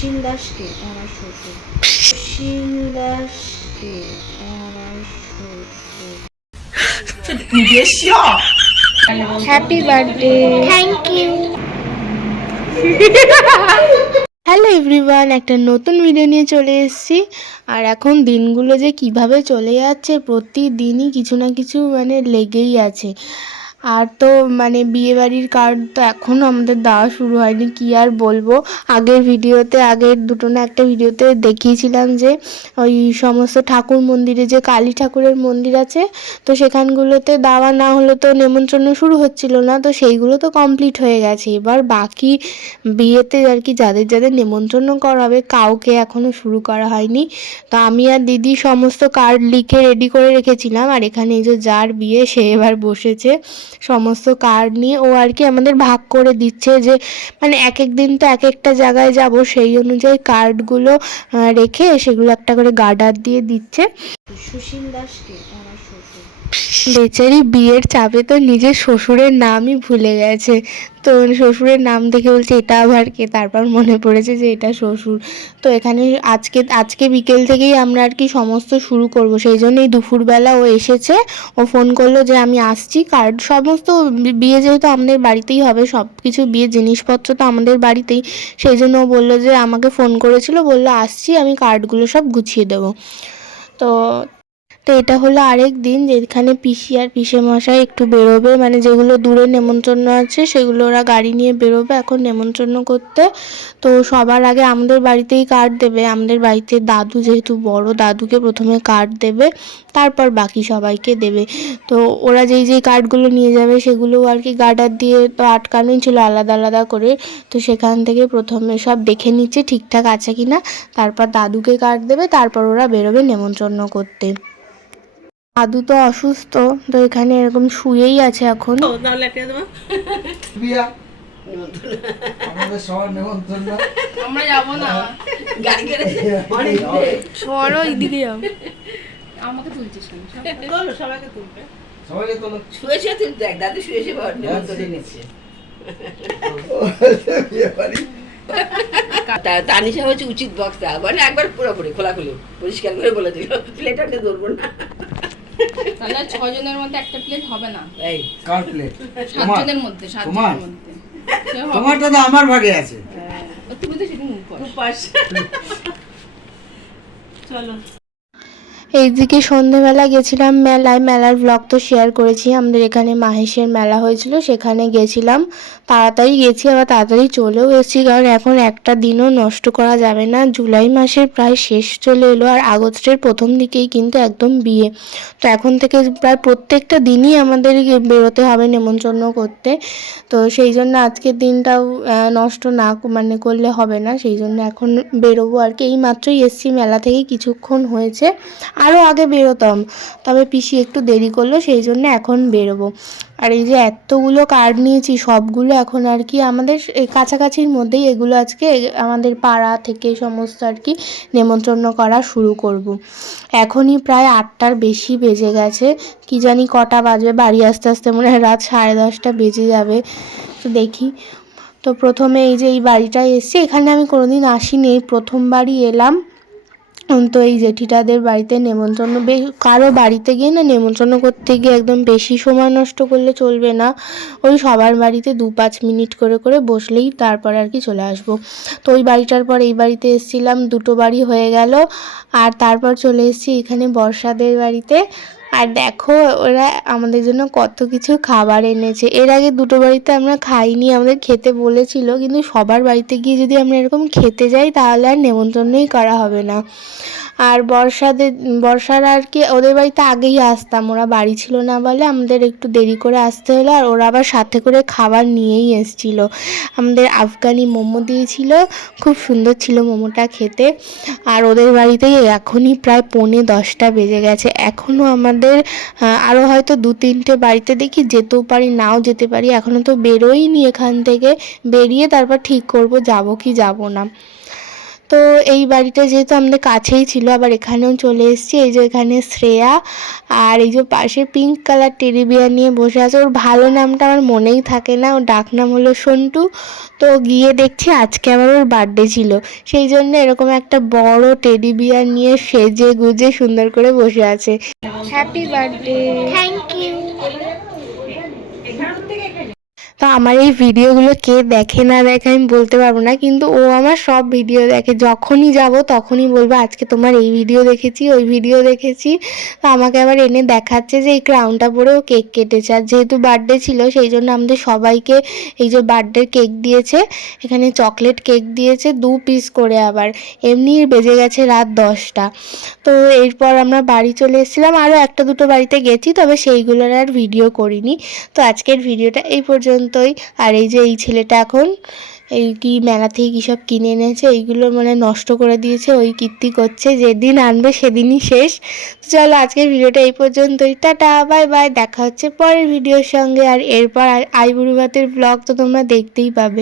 সুশীল দাসকে আমার শ্বশুর। সুশীল দাসকে আমার শ্বশুর। Happy birthday thank you hello everyone একটা নতুন ভিডিও নিয়ে চলে এসেছি। আর এখন দিনগুলো যে কীভাবে চলে যাচ্ছে প্রতিদিনই কিছু না কিছু মানে লেগেই আছে। আর তো মানে বিয়েবাড়ির কার্ড তো এখনও আমাদের দেওয়া শুরু হয়নি, কি আর বলব? আগের ভিডিওতে, আগের দুটো না একটা ভিডিওতে দেখিয়েছিলাম যে, ওই সমস্ত ঠাকুর মন্দিরে যে কালী ঠাকুরের মন্দির আছে, তো সেখানগুলোতে দেওয়া না হলে তো নেমন্ত্রণ শুরু হচ্ছিল না, তো সেইগুলো তো কমপ্লিট হয়ে গেছে। এবার বাকি বিয়েতে আর কি যাদের যাদের নেমন্ত্রণ করা হবে কাউকে এখনও শুরু করা হয়নি। তো আমি আর দিদি সমস্ত কার্ড লিখে রেডি করে রেখেছিলাম, আর এখানে এই যে যার বিয়ে, সে এবার বসেছে। সমস্ত কার্ড নিয়ে ও আর কি আমাদের ভাগ করে দিচ্ছে যে মানে এক এক দিন তো এক একটা জায়গায় যাব, সেই অনুযায়ী কার্ডগুলো রেখে সেগুলো একটা করে গার্ডার দিয়ে দিচ্ছে। সুশীল দাসকে বেচারি বিয়ের চাপে তো নিজের শ্বশুরের নামই ভুলে গেছে। তো শ্বশুরের নাম দেখে বলছে, এটা আবার কে? তারপর মনে পড়েছে যে, এটা শ্বশুর। তো এখানে আজকে আজকে বিকেল থেকেই আমরা আর কি সমস্ত শুরু করব। সেই জন্যই দুপুরবেলা ও এসেছে। ও ফোন করল যে, আমি আসছি। কার্ড সমস্ত বিয়ে যেহেতু আমাদের বাড়িতেই হবে সব কিছু বিয়ে জিনিসপত্র তো আমাদের বাড়িতেই। সেই জন্য ও বলল যে, আমাকে ফোন করেছিল। বলল, আসছি, আমি কার্ডগুলো সব গুছিয়ে দেবো। তো তো এটা হলো আরেক দিন যেখানে পিসি আর পিসে মশাই একটু বেরোবে। মানে যেগুলো দূরে নেমন্তন্ন আছে, সেগুলো ওরা গাড়ি নিয়ে বেরোবে এখন নেমন্তন্ন করতে। তো সবার আগে আমাদের বাড়িতেই কার্ড দেবে। আমাদের বাড়িতে দাদু যেহেতু বড়, দাদুকে প্রথমে কার্ড দেবে, তারপর বাকি সবাইকে দেবে। তো ওরা যেই যেই কার্ডগুলো নিয়ে যাবে সেগুলো আর কি গার্ডার দিয়ে তো আটকানোই ছিল আলাদা আলাদা করে। তো সেখান থেকে প্রথমে সব দেখে নিচ্ছে ঠিকঠাক আছে কি না তারপর দাদুকে কার্ড দেবে, তারপর ওরা বেরোবে নেমন্তন্ন করতে। দাদু তো অসুস্থ তো এখানে এরকম শুয়েই আছে এখন। সরো এইদিকে যাও। আমাকে তুলছিস সবাইকে তুলবে সবাইকে তো শুয়ে শুয়ে তুই দেখ দাদু শুয়ে শুয়ে তানিশা হচ্ছে উচিত বক্তা মানে একবার পুরোপুরি খোলাখুলি পরিষ্কার করে বলে দিল। প্লেট আনতে ধরবো না। তাহলে ছজনের মধ্যে একটা প্লেট হবে না। এই কার প্লেট সাতজনের মধ্যে? সাতজনের মধ্যে। তোমারটা তো আমার ভাগে আছে। তুমি তো সেদিন উপাস চলো। এইদিকে সন্ধেবেলা গেছিলাম মেলায়। মেলার ব্লগ তো শেয়ার করেছি। আমাদের এখানে মাহেশের মেলা হয়েছিল, সেখানে গেছিলাম। তাড়াতাড়ি গেছি, আবার তাড়াতাড়ি চলেও এসেছি। কারণ এখন একটা দিনও নষ্ট করা যাবে না। জুলাই মাসের প্রায় শেষ চলে এলো, আর আগস্টের প্রথম দিকেই কিন্তু একদম বিয়ে। তো এখন থেকে প্রায় প্রত্যেকটা দিনই আমাদের বেরোতে হবে নেমন্তন্ন করতে। তো সেই জন্য আজকের দিনটাও নষ্ট না মানে করলে হবে না। সেই জন্য এখন বেরোবো আর কি। এই মাত্রই এসছি। মেলা থেকে কিছুক্ষণ হয়েছে। আরও আগে বেরোতাম। তবে পিসি একটু দেরি করল, সেই জন্য এখন বেরোবো। আর এই যে এতগুলো কার্ড নিয়েছি, সবগুলো এখন আর কি আমাদের কাছাকাছির মধ্যেই এগুলো আজকে আমাদের পাড়া থেকে সমস্ত আর কি নেমন্তন্ন করা শুরু করব। এখনই প্রায় আটটার বেশি বেজে গেছে। কি জানি কটা বাজবে, বাড়ি আসতে আসতে মনে হয় রাত সাড়ে দশটা বেজে যাবে। তো দেখি। তো প্রথমে এই যে এই বাড়িটায় এসেছি, এখানে আমি কোনোদিন আসিনি এই প্রথমবারই এলাম। তো এই জেঠিটাদের বাড়িতে নেমন্তন্ন বেশ, কারও বাড়িতে গিয়ে না নেমন্তন্ন করতে গিয়ে একদম বেশি সময় নষ্ট করলে চলবে না। ওই সবার বাড়িতে দু পাঁচ মিনিট করে করে বসলেই তারপর আর কি চলে আসব। তো ওই বাড়িটার পর এই বাড়িতে এসেছিলাম, দুটো বাড়ি হয়ে গেল। আর তারপর চলে এসেছি এখানে বর্ষাদের বাড়িতে। আর দেখো, ওরা আমাদের জন্য কত কিছু খাবার এনেছে। এর আগে দুটো বাড়িতে আমরা খাইনি, আমাদের খেতে বলেছিল, কিন্তু সবার বাড়িতে গিয়ে যদি আমরা এরকম খেতে যাই, তাহলে আর নেমন্তন্নই করা হবে না। আর বর্ষাদের বর্ষার আর কি, ওদের বাড়িতে আগেই আসতাম, ওরা বাড়ি ছিল না বলে আমাদের একটু দেরি করে আসতে হলো, আর ওরা আবার সাথে করে খাবার নিয়েই এসছিল। আমাদের আফগানি মোমো দিয়েছিল, খুব সুন্দর ছিল মোমোটা খেতে। আর ওদের বাড়িতেই এখনই প্রায় পৌনে দশটা বেজে গেছে। এখনও আমাদের আরও আরও হয়তো দু তিনটে বাড়িতে দেখি যেতেও পারি, নাও যেতে পারি। এখনও তো বেরোইনি এখান থেকে। বেরিয়ে তারপর ঠিক করব, যাব কি যাব না। তো এই বাড়িটা যেহেতু আমাদের কাছেই ছিল আবার এখানেও চলে এসেছি। এই যে এখানে শ্রেয়া আর এই যে পাশে পিঙ্ক কালার টেডি বিয়ার নিয়ে বসে আছে। ওর ভালো নামটা আমার মনেই থাকে না। ওর ডাক নাম হলো সন্টু। তো গিয়ে দেখছি আজকে আমার ওর বার্থডে ছিল। সেই জন্য এরকম একটা বড় টেডি বিয়ার নিয়ে সেজে গুজে সুন্দর করে বসে আছে। হ্যাপি বার্থডে থ্যাংক ইউ তো আমার এই ভিডিওগুলো কে দেখে না দেখে আমি বলতে পারব না, কিন্তু ও আমার সব ভিডিও দেখে। যখনই যাব তখনই বলব, আজকে তোমার এই ভিডিও দেখেছি, ওই ভিডিও দেখেছি। তো আমাকে আবার এনে দেখাচ্ছে যে এই ক্রাউনটা পরে ও কেক কেটেছে। আর যেহেতু বার্থডে ছিল, সেই জন্য আমাদের সবাইকে এই যে বার্থডে কেক দিয়েছে, এখানে চকলেট কেক দিয়েছে দু পিস করে আবার। এমনি বেজে গেছে রাত দশটা। তো এরপর আমরা বাড়ি চলে এসেছিলাম আরও একটা দুটো বাড়িতে গেছি, তবে সেইগুলোর আর ভিডিও করিনি। তো আজকের ভিডিওটা এই পর্যন্তই আর এই যে এই ছেলেটা এখন, এই কি মেলা থেকে কী সব কিনে এনেছে, এইগুলো মানে নষ্ট করে দিয়েছে, ওই কীর্তি করছে, যেদিন আনবে সেদিনই শেষ। চলো আজকের ভিডিওটা এই পর্যন্তই। টাটা, বাই বাই, দেখা হচ্ছে পরের ভিডিওর সঙ্গে। আর এরপর আইবুড়ি ভাতের ব্লগ তো তোমরা দেখতেই পাবে।